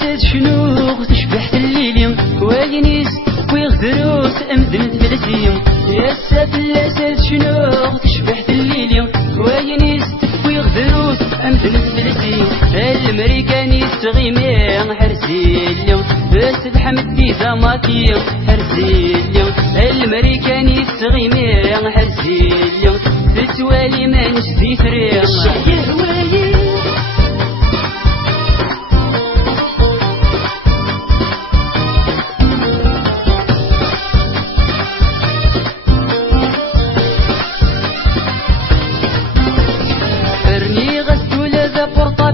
ساد شنو تشبح الليلي وينيس ويغدروس امدن ثلاثيم يا ساد ساد شنو تشبح الليلي وينيس ويغدروس امدن ثلاثيم الامريكاني الصغيمي حرسي اليوم بس بحمدي زماكي حرسي اليوم الامريكاني الصغيمي حرسي اليوم تتوالي ما نشتي فريق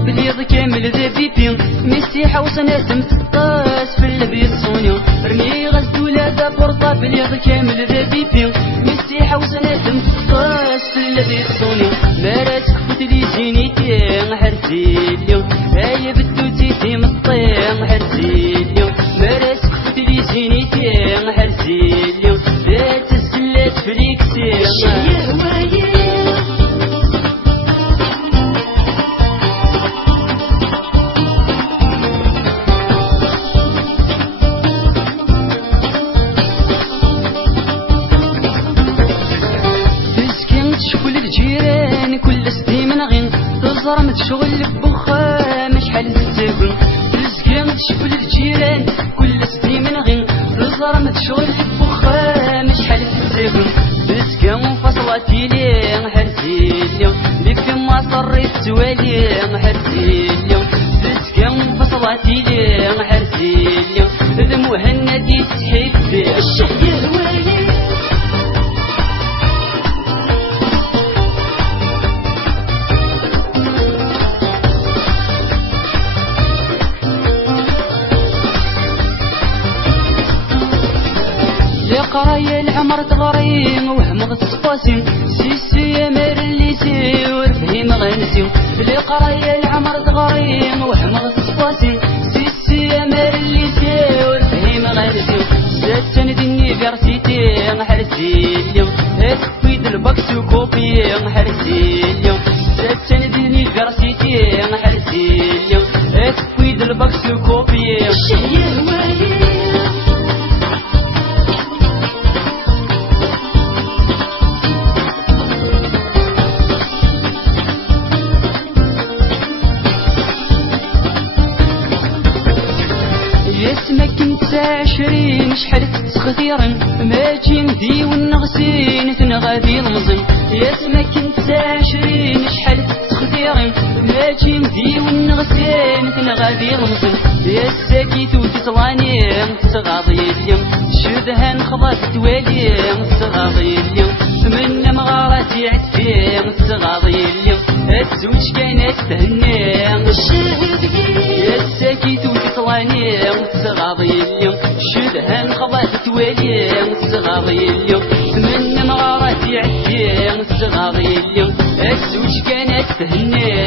بليض كامل ذا بيبين ميسي حوصنا تمتطاس في البيض صونيو رني غزدولا ذا بورطا بليض كامل ذا بيبين ميسي حوصنا تمتطاس في البيض صونيو مارس كفت لي زينيتي حرسي اليوم هاي بدوتي في مطين حرسي اليوم مارس كفت لي زينيتي حرسي اليوم لا تزلات فريكسي كل سنين غين تزرم تشغل بخا مش حل تسكن تسكن تشغل الجيران كل سنين غين تزرم تشغل بخا مش حل تسكن تسكن فصلتي لي حرسي اليوم لك ما صريت توالي حرسي اليوم تسكن فصلتي لي حرسي اليوم ذا مهندي تحب الشهير وين قرايا العمر تغريم وهم غتصفاسين سيسي يا مار الليسي ورفهيم غنسيم قرايا العمر تغريم وهم غتصفاسين سيسي يا مار الليسي ورفهيم غنسيم زاد سند النيفرسيتي حرسي اليوم اسفيد البكس وكوبي حرسي اليوم زاد سند النيفرسيتي حرسي اليوم اسفيد البكس وكوبي اسمك انت 20 شحال تخديرن ما جندي والنغسين تنغادي المزن اسمك انت 20 شحال تخديرن ما جندي والنغسين تنغادي المزن يا ساكيت وتطلاني تغاضي اليوم شدها نخضات توالي تغاضي اليوم من مغاراتي عتي تغاضي اليوم الزوج كانت تهني يا ساكيت وتطلاني تغاضي اليوم شدها نخضات توالي تغاضي اليوم من مغاراتي عتي تغاضي اليوم الزوج كانت تهني